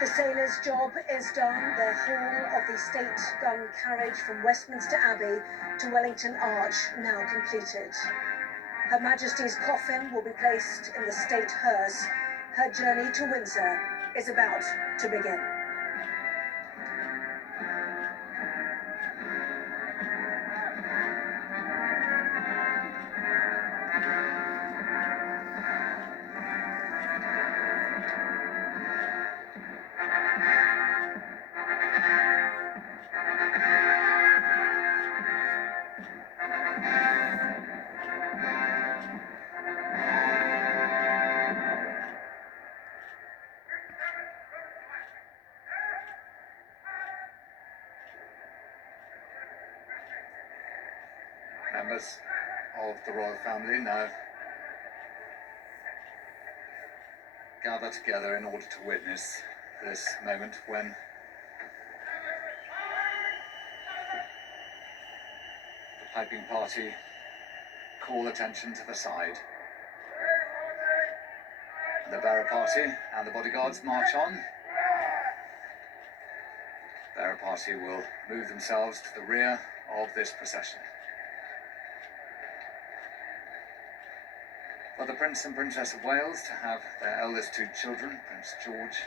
The sailors' job is done. The hall of the state gun carriage from Westminster Abbey to Wellington Arch now completed. Her Majesty's coffin will be placed in the state hearse. Her journey to Windsor is about to begin. Members of the royal family now gather together in order to witness this moment when the piping party call attention to the side. The bearer party and the bodyguards march on. The bearer party will move themselves to the rear of this procession. For the Prince and Princess of Wales to have their eldest two children, Prince George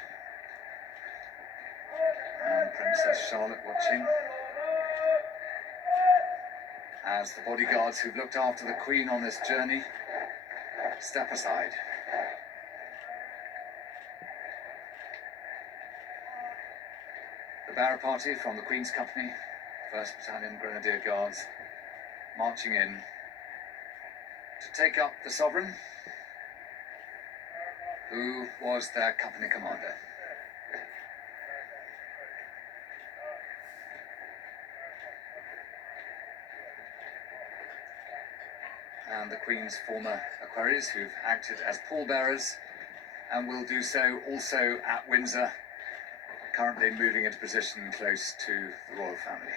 and Princess Charlotte, watching, as the bodyguards who've looked after the Queen on this journey step aside. The bearer party from the Queen's Company, 1st Battalion Grenadier Guards, marching in to take up the Sovereign, who was their company commander. And the Queen's former equerries, who've acted as pallbearers and will do so also at Windsor, currently moving into position close to the royal family.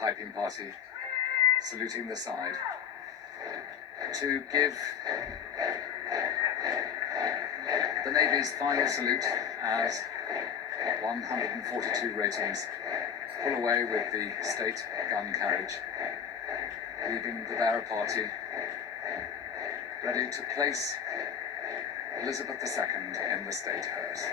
piping party saluting the side to give the Navy's final salute as 142 ratings pull away with the state gun carriage, leaving the bearer party ready to place Elizabeth II in the state hearse.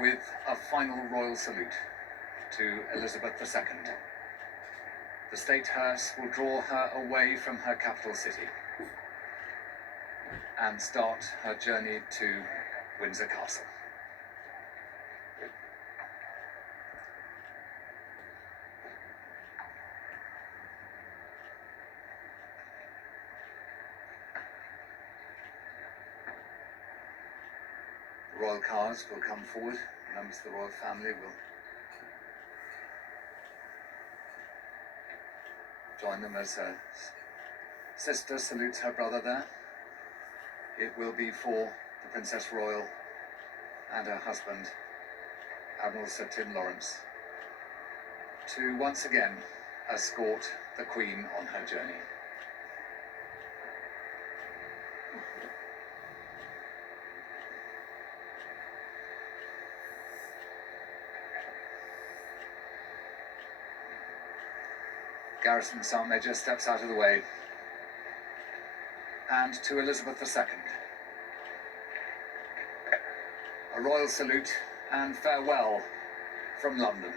With a final royal salute to Elizabeth II, the state hearse will draw her away from her capital city and start her journey to Windsor Castle. The royal cars will come forward. Members of the royal family will join them as her sister salutes her brother there. It will be for the Princess Royal and her husband, Admiral Sir Tim Lawrence, to once again escort the Queen on her journey. Garrison Sergeant Major steps out of the way, and to Elizabeth II, a royal salute and farewell from London.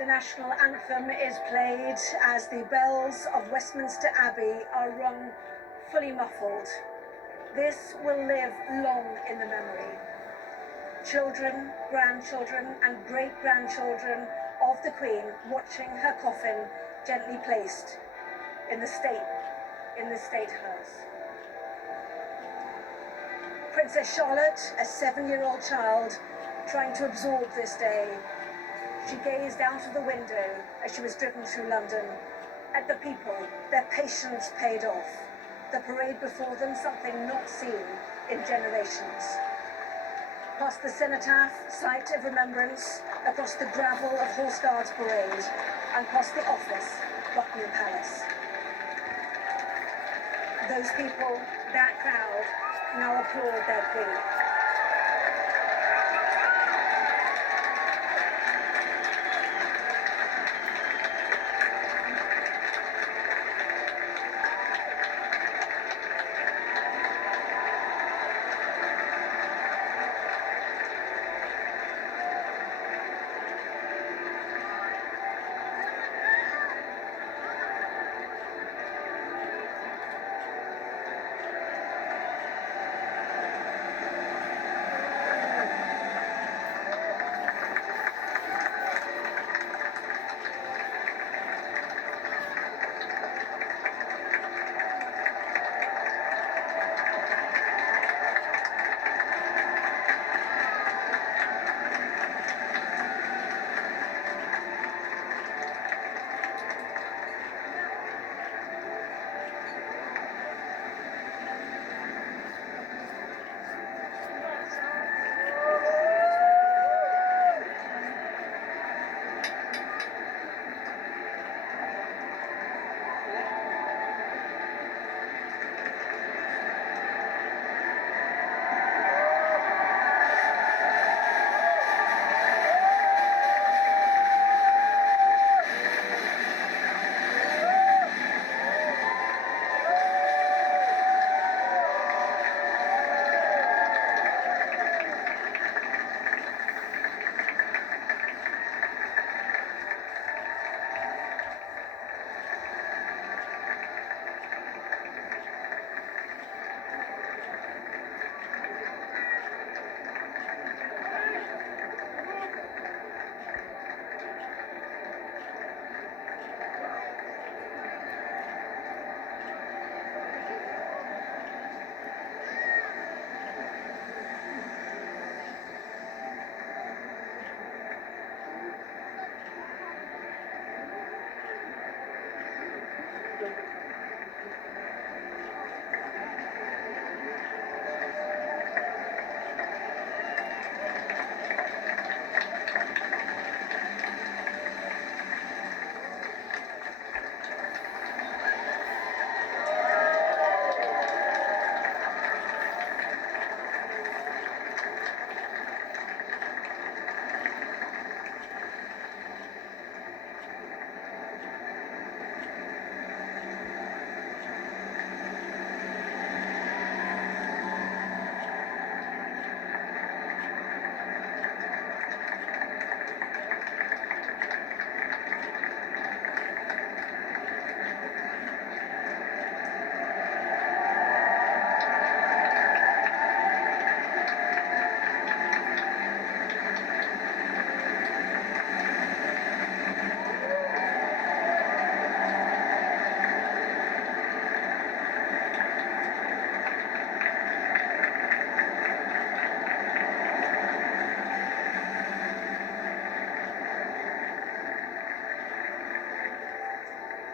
The national anthem is played as the bells of Westminster Abbey are rung fully muffled. This will live long in the memory. Children, grandchildren and great-grandchildren of the Queen watching her coffin gently placed in the State House. Princess Charlotte, a 7-year-old child, trying to absorb this day. She gazed out of the window as she was driven through London. At the people, their patience paid off. The parade before them, something not seen in generations. Past the cenotaph, site of remembrance, across the gravel of Horse Guards Parade, and past the office, Buckingham Palace. Those people, that crowd, now applaud their Queen.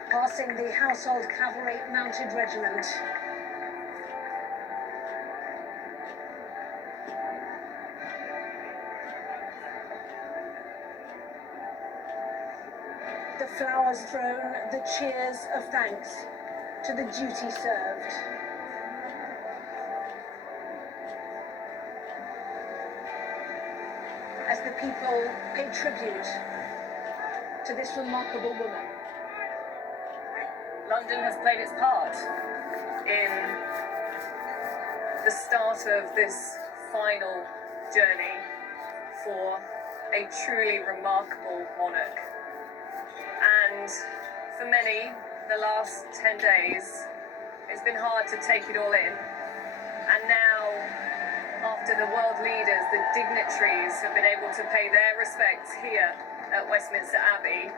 Passing the Household Cavalry Mounted Regiment. The flowers thrown, the cheers of thanks to the duty served. As the people pay tribute to this remarkable woman. London has played its part in the start of this final journey for a truly remarkable monarch. And for many, the last 10 days, it's been hard to take it all in. And now, after the world leaders, the dignitaries have been able to pay their respects here at Westminster Abbey,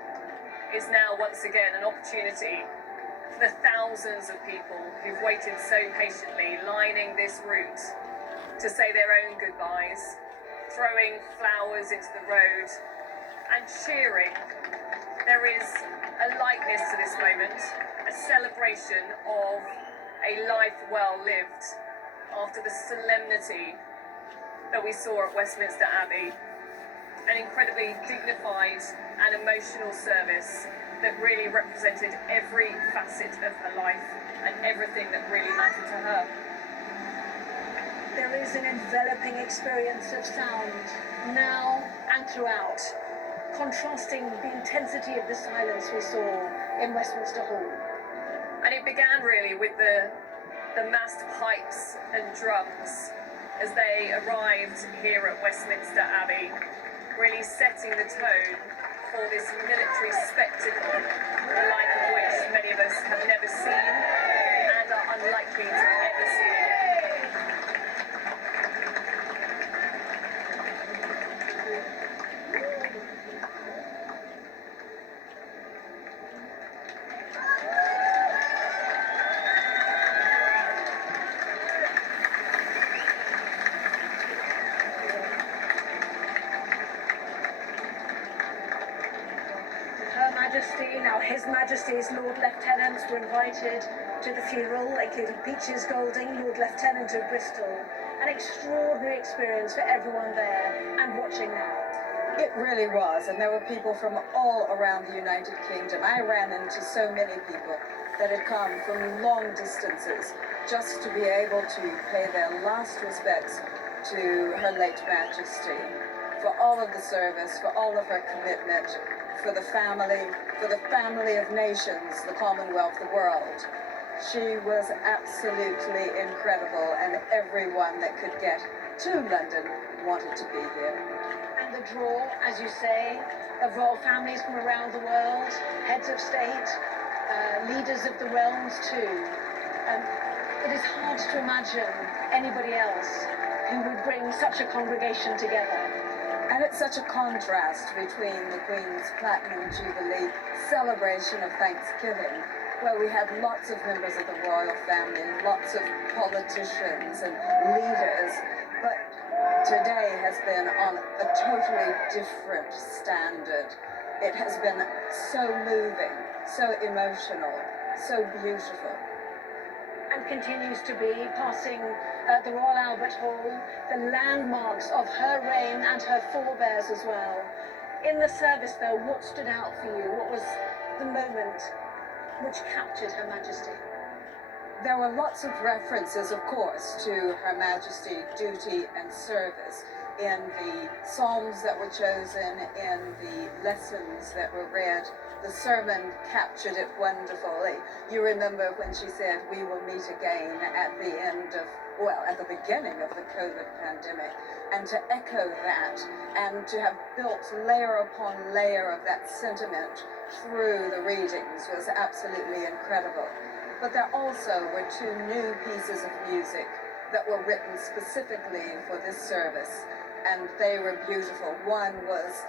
is now once again an opportunity for the thousands of people who've waited so patiently, lining this route, to say their own goodbyes, throwing flowers into the road and cheering. There is a lightness to this moment, a celebration of a life well lived after the solemnity that we saw at Westminster Abbey. An incredibly dignified and emotional service that really represented every facet of her life and everything that really mattered to her. There is an enveloping experience of sound, now and throughout, contrasting the intensity of the silence we saw in Westminster Hall. And it began really with the massed pipes and drums as they arrived here at Westminster Abbey, really setting the tone for this military spectacle, the like of which many of us have never seen and are unlikely to ever see again. Now His Majesty's Lord Lieutenants were invited to the funeral, including Peaches Golding, Lord Lieutenant of Bristol. An extraordinary experience for everyone there and watching now. It really was, and there were people from all around the United Kingdom. I ran into so many people that had come from long distances just to be able to pay their last respects to Her late Majesty, for all of the service, for all of her commitment, for the family of nations, the Commonwealth, the world. She was absolutely incredible, and everyone that could get to London wanted to be here. And the draw, as you say, of royal families from around the world, heads of state, leaders of the realms too. It is hard to imagine anybody else who would bring such a congregation together. And it's such a contrast between the Queen's Platinum Jubilee celebration of Thanksgiving, where we had lots of members of the royal family, lots of politicians and leaders, but today has been on a totally different standard. It has been so moving, so emotional, so beautiful. And continues to be, passing the Royal Albert Hall, the landmarks of her reign and her forebears as well. In the service, though, what stood out for you? What was the moment which captured Her Majesty? There were lots of references, of course, to Her Majesty, duty and service in the psalms that were chosen, in the lessons that were read. The sermon captured it wonderfully. You remember when she said, "We will meet again" at the end of, well, at the beginning of the COVID pandemic. And to echo that and to have built layer upon layer of that sentiment through the readings was absolutely incredible. But there also were two new pieces of music that were written specifically for this service, and they were beautiful. One was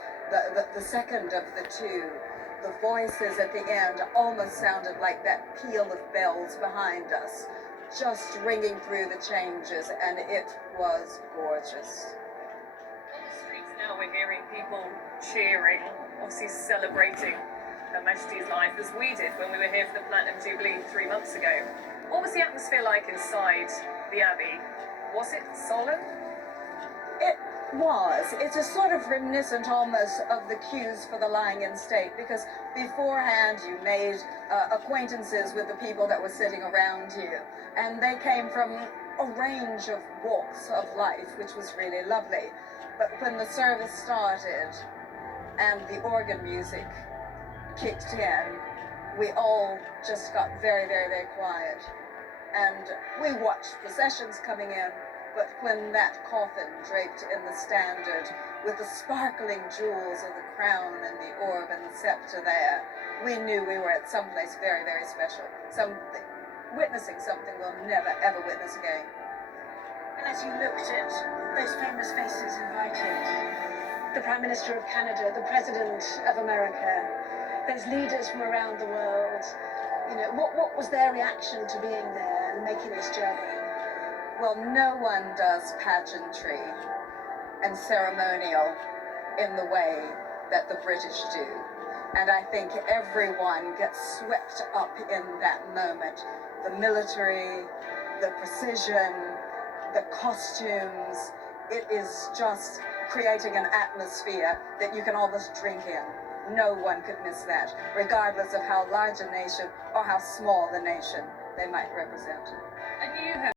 the second of the two. The voices at the end almost sounded like that peal of bells behind us, just ringing through the changes, and it was gorgeous. On the streets now we're hearing people cheering, obviously celebrating Her Majesty's life as we did when we were here for the Platinum Jubilee 3 months ago. What was the atmosphere like inside the Abbey? Was it solemn? It was. It's a sort of reminiscent almost of the queues for the lying in state, because beforehand you made acquaintances with the people that were sitting around you, and they came from a range of walks of life, which was really lovely. But when the service started and the organ music kicked in, we all just got very, very, very quiet. And we watched processions coming in, but when that coffin draped in the standard with the sparkling jewels of the crown and the orb and the scepter there, we knew we were at someplace very, very special. Witnessing something we'll never, ever witness again. And as you looked at those famous faces invited, the Prime Minister of Canada, the President of America, those leaders from around the world, you know, what was their reaction to being there and making this journey? Well, no one does pageantry and ceremonial in the way that the British do. And I think everyone gets swept up in that moment. The military, the precision, the costumes, it is just creating an atmosphere that you can almost drink in. No one could miss that, regardless of how large a nation or how small the nation they might represent. And you have